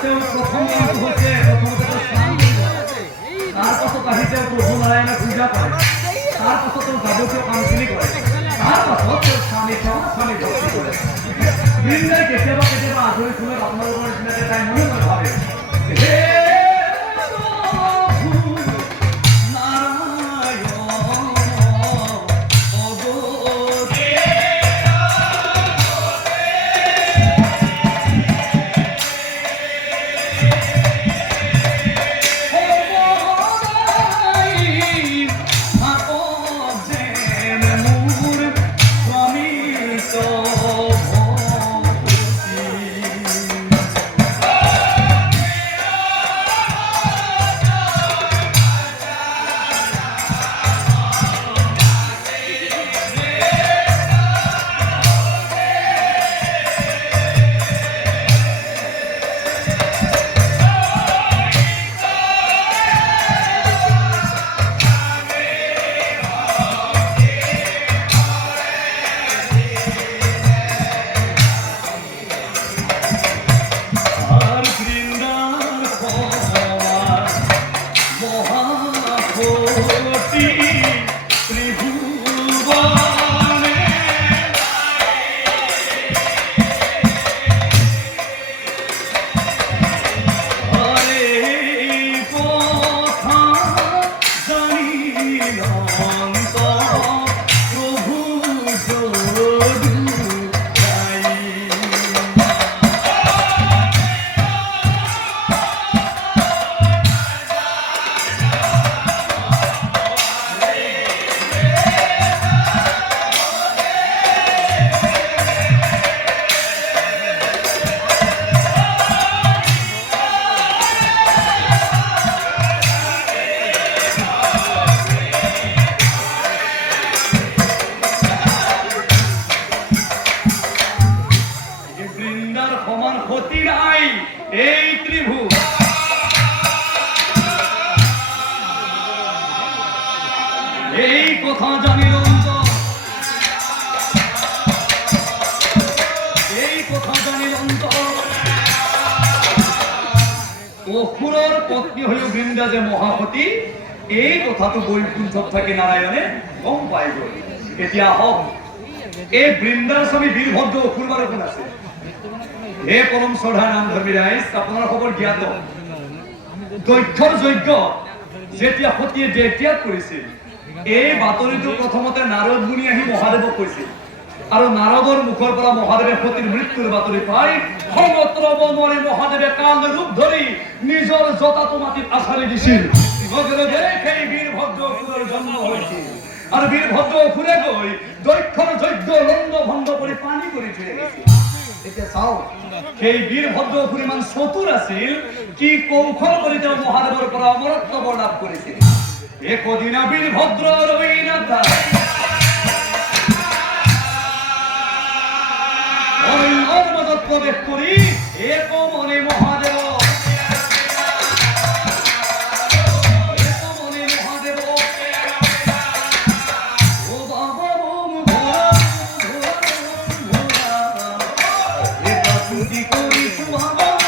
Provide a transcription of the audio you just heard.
তেওঁ প্ৰথম নামটো হৈছে প্ৰথমতে স্নান কৰিব তাৰপাছত আহি তেওঁ প্ৰভু নাৰায়ণক পূজা কৰে তাৰপাছত তেওঁ যাৱতীয় কামখিনি কৰে তাৰপাছত তেওঁ স্বামী ভক্তি কৰে বৃন্দাই কেতিয়াবা কেতিয়াবা আজৰি সময়ত আপোনালোকৰ নিচিনাকে তাই মনে মনে ভাবে হে অসুৰৰ পত্নী হৈ বৃন্দা যে মহাসতী এই কথাটো বৈকুণ্ঠত থাকি নাৰায়ণে গম পাই গ'ল এতিয়া আহক এই বৃন্দাৰ স্বামী বীৰভদ্ৰ অসুৰ বাৰু কোন আছে হে পৰম শ্ৰদ্ধা নামধৰ্মী ৰাইজ আপোনাৰ খবৰ জ্ঞাত দক্ষৰ যজ্ঞ যেতিয়া সতীয়ে দেহত্যাগ কৰিছিল এই বাতৰিটো প্ৰথমতে নাৰদ মুনি আহি মহাদেৱক কৈছিল আৰু নাৰদৰ মুখৰ পৰা মহাদেৱে সতীৰ মৃত্যুৰ বাতৰি পাই সমগ্ৰ বনৰে মহাদেৱে কাল ৰূপ ধৰি নিজৰ জটাটো মাটিত আছাৰি দিছিল লগে লগে সেই বীৰভদ্ৰ অসুৰৰ জন্ম হৈছিল আৰু বীৰভদ্ৰ অসুৰে গৈ দক্ষৰ যজ্ঞ লণ্ড ভণ্ড কৰি পানী কৰি থৈ আহিছিল এতিয়া চাওক সেই বীৰভদ্ৰ অসুৰ ইমান চতুৰ আছিল কি কৌশল কৰি তেওঁ মহাদেৱৰ পৰা অমৰত্ব বৰ লাভ কৰিছিল একদিনা বীৰভদ্ৰ ৰবীনাথ প্রবেশ করি এক মনে মহাদেব ও বাবা ঘোরা করি সুহাবা